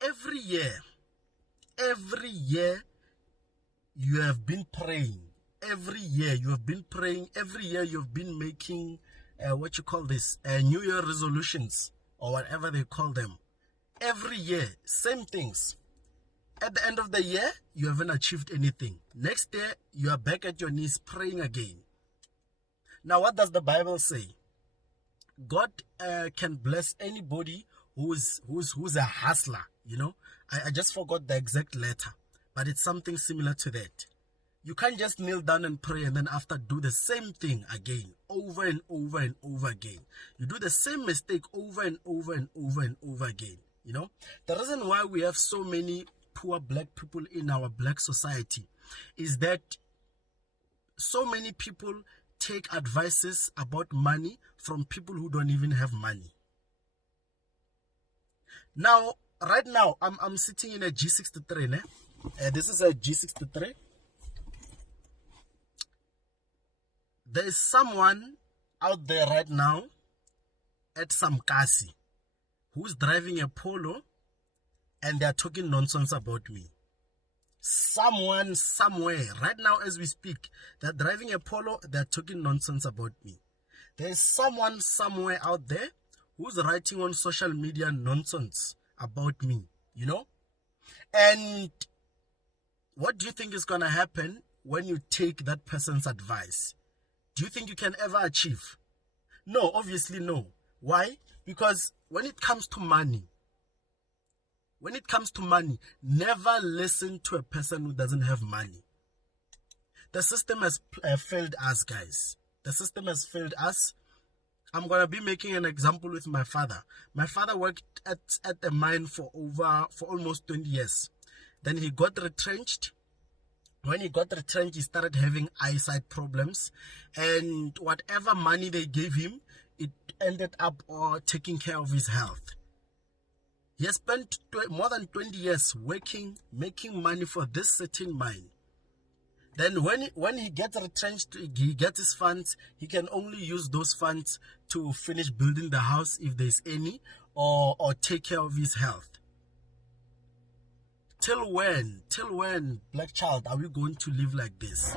Every year you have been praying. Every year you have been praying. Every year you've been making New Year resolutions, or whatever they call them. Every year, same things. At the end of the year, you haven't achieved anything. Next year, you are back at your knees praying again. Now, what does the Bible say? God can bless anybody who's a hustler. I just forgot the exact letter, but it's something similar to that. You can't just kneel down and pray and then after do the same thing again, over and over and over again. You do the same mistake over and over and over and over again. The reason why we have so many poor black people in our black society is that so many people take advices about money from people who don't even have money. Now, right now, I'm sitting in a G63. This is a G63. There is someone out there right now at Samkasi who's driving a Polo and they're talking nonsense about me. Someone somewhere right now as we speak, they're driving a Polo, they're talking nonsense about me. There's someone somewhere out there who's writing on social media nonsense about me, And what do you think is going to happen when you take that person's advice? Do you think you can ever achieve? No, obviously no. Why? Because when it comes to money, never listen to a person who doesn't have money. The system has failed us, guys. The system has failed us. I'm going to be making an example with my father. My father worked at a mine for almost 20 years. Then he got retrenched. When he got retrenched, he started having eyesight problems. And whatever money they gave him, it ended up taking care of his health. He has spent more than 20 years working, making money for this certain mine. Then when he gets retrenched, he gets his funds, he can only use those funds to finish building the house if there's any, or take care of his health. Till when, black child, are we going to live like this?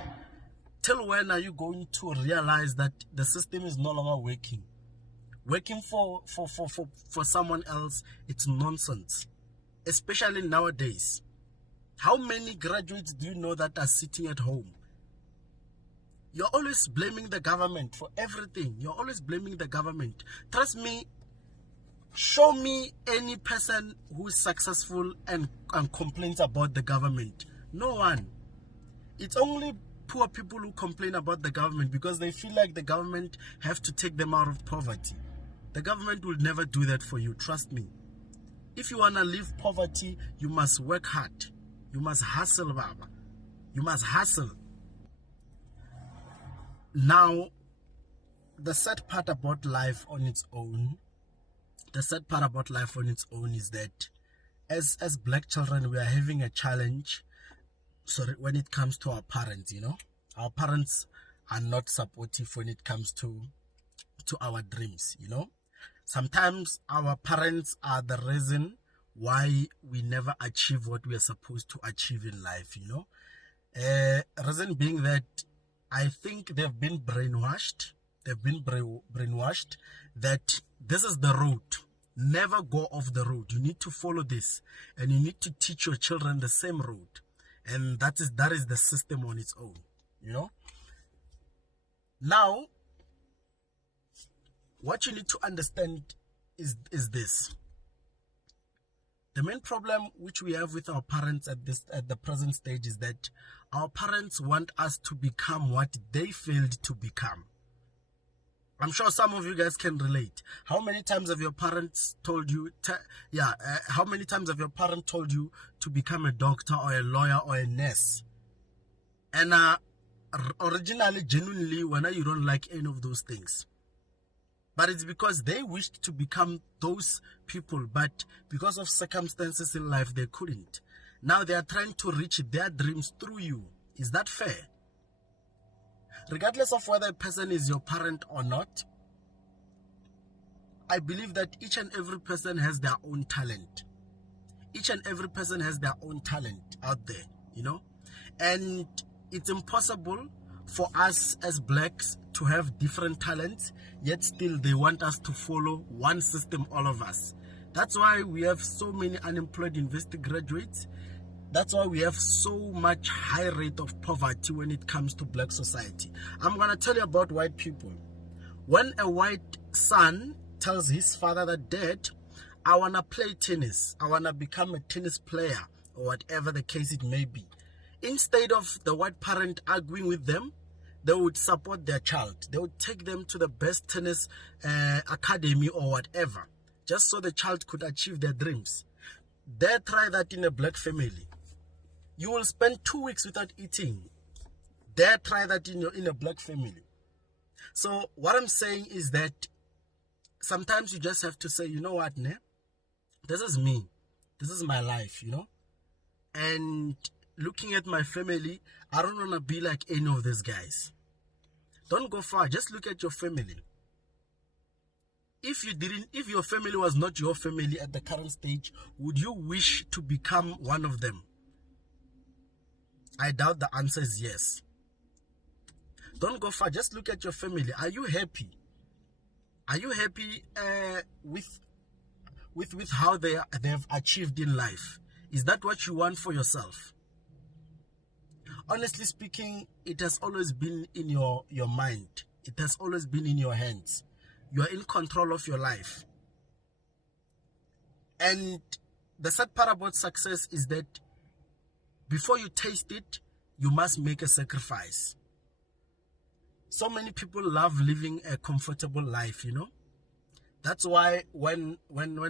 Till when are you going to realize that the system is no longer working? Working for someone else, it's nonsense. Especially nowadays. How many graduates do you know that are sitting at home? You're always blaming the government for everything. You're always blaming the government. Trust me, show me any person who is successful and complains about the government. No one. It's only poor people who complain about the government because they feel like the government have to take them out of poverty. The government will never do that for you, trust me. If you want to leave poverty, you must work hard. You must hustle, Baba. You must hustle. Now, the sad part about life on its own, is that as black children, we are having a challenge. When it comes to our parents, our parents are not supportive when it comes to our dreams, Sometimes our parents are the reason why we never achieve what we are supposed to achieve in life, Reason being that I think they've been brainwashed. That this is the road. Never go off the road. You need to follow this. And you need to teach your children the same road. And that is the system on its own, Now, what you need to understand is this. The main problem which we have with our parents at the present stage is that our parents want us to become what they failed to become. I'm sure some of you guys can relate. How many times have your parents told you, how many times have your parent told you to become a doctor or a lawyer or a nurse? And originally, genuinely, when you don't like any of those things. But it's because they wished to become those people, but because of circumstances in life, they couldn't. Now they are trying to reach their dreams through you. Is that fair? Regardless of whether a person is your parent or not, I believe that each and every person has their own talent. Each and every person has their own talent out there, you know, and it's impossible for us as blacks to have different talents, yet still they want us to follow one system, all of us. That's why we have so many unemployed university graduates. That's why we have so much high rate of poverty when it comes to black society. I'm going to tell you about white people. When a white son tells his father that, Dad, I want to play tennis, I want to become a tennis player, or whatever the case it may be, instead of the white parent arguing with them, they would support their child. They would take them to the best tennis academy or whatever, just so the child could achieve their dreams. They try that in a black family. You will spend 2 weeks without eating. They try that in a black family. So what I'm saying is that sometimes you just have to say, you know what, ne? This is me. This is my life, you know? And looking at my family, I don't want to be like any of these guys. Don't go far. Just look at your family. If your family was not your family at the current stage, would you wish to become one of them? I doubt the answer is yes. Don't go far. Just look at your family. Are you happy? Are you happy with how they have achieved in life? Is that what you want for yourself? Honestly speaking, it has always been in your mind. It has always been in your hands. You are in control of your life. And the sad part about success is that before you taste it, you must make a sacrifice. So many people love living a comfortable life, you know. That's why when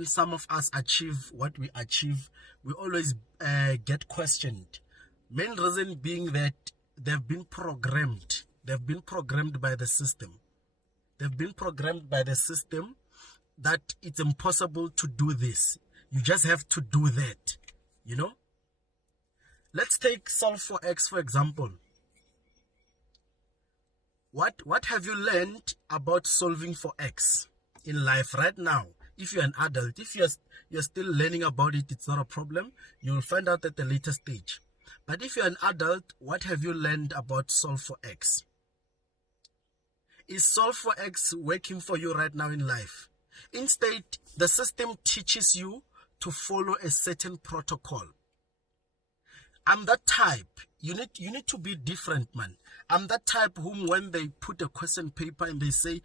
some of us achieve what we achieve, we always get questioned. Main reason being that they've been programmed. They've been programmed by the system. They've been programmed by the system that it's impossible to do this. You just have to do that, you know. Let's take solve for X, for example. What have you learned about solving for X in life right now? If you're an adult, if you're still learning about it, it's not a problem. You'll find out at a later stage. But if you're an adult, what have you learned about solve for X? Is solve for X working for you right now in life? Instead, the system teaches you to follow a certain protocol. I'm that type. You need to be different, man. I'm that type whom when they put a question paper and they say,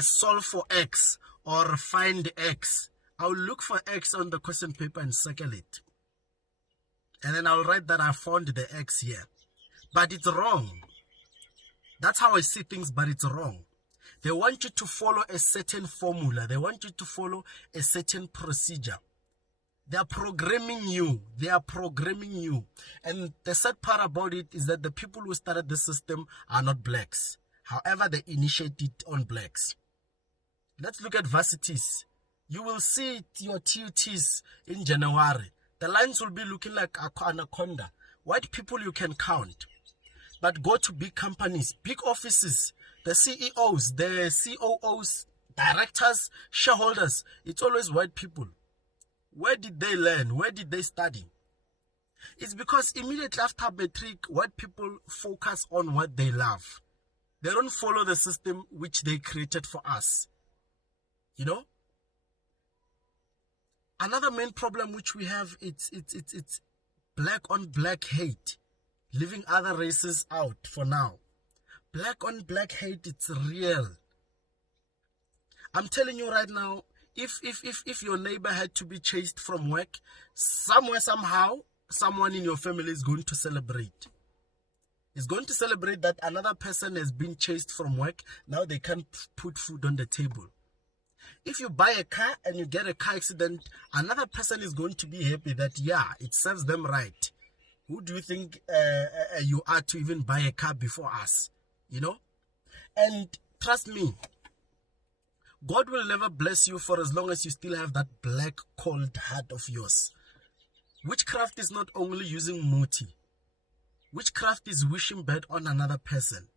solve for X or find X, I'll look for X on the question paper and circle it. And then I'll write that I found the X here. But it's wrong. That's how I see things, but it's wrong. They want you to follow a certain formula. They want you to follow a certain procedure. They are programming you. They are programming you. And the sad part about it is that the people who started the system are not blacks. However, they initiated on blacks. Let's look at varsities. You will see your TUTs in January. The lines will be looking like anaconda. White people you can count. But go to big companies, big offices, the CEOs, the COOs, directors, shareholders. It's always white people. Where did they learn? Where did they study? It's because immediately after matric, white people focus on what they love. They don't follow the system which they created for us. You know? Another main problem which we have, it's black on black hate. Leaving other races out for now. Black on black hate, it's real. I'm telling you right now, if your neighbor had to be chased from work, somewhere, somehow, someone in your family is going to celebrate. Is going to celebrate that another person has been chased from work. Now they can't put food on the table. If you buy a car and you get a car accident, another person is going to be happy that, yeah, it serves them right. Who do you think you are to even buy a car before us? You know? And trust me, God will never bless you for as long as you still have that black, cold heart of yours. Witchcraft is not only using muti. Witchcraft is wishing bad on another person.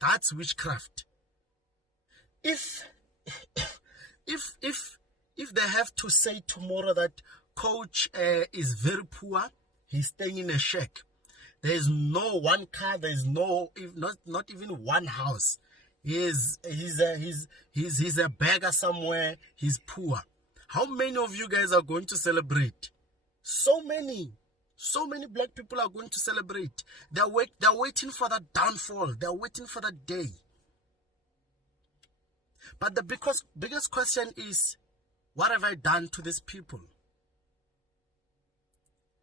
That's witchcraft. If they have to say tomorrow that coach is very poor. He's staying in a shack. There is no one car. There is not even one house. He's a beggar somewhere. He's poor. How many of you guys are going to celebrate? So many black people are going to celebrate. They're waiting for the downfall. They're waiting for the day. But the biggest question is, what have I done to these people?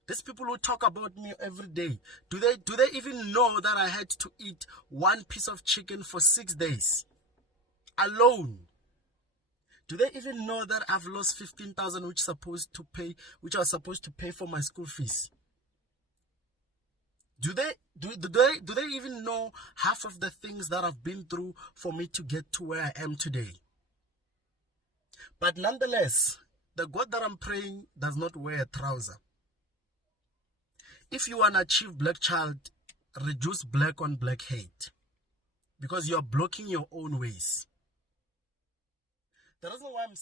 These people who talk about me every day, do they even know that I had to eat one piece of chicken for 6 days alone? Do they even know that I've lost 15,000, which I was supposed to pay for my school fees? Do they even know half of the things that I've been through for me to get to where I am today? But nonetheless, the God that I'm praying does not wear a trouser. If you want to achieve black child, reduce black on black hate, because you're blocking your own ways. The reason why I'm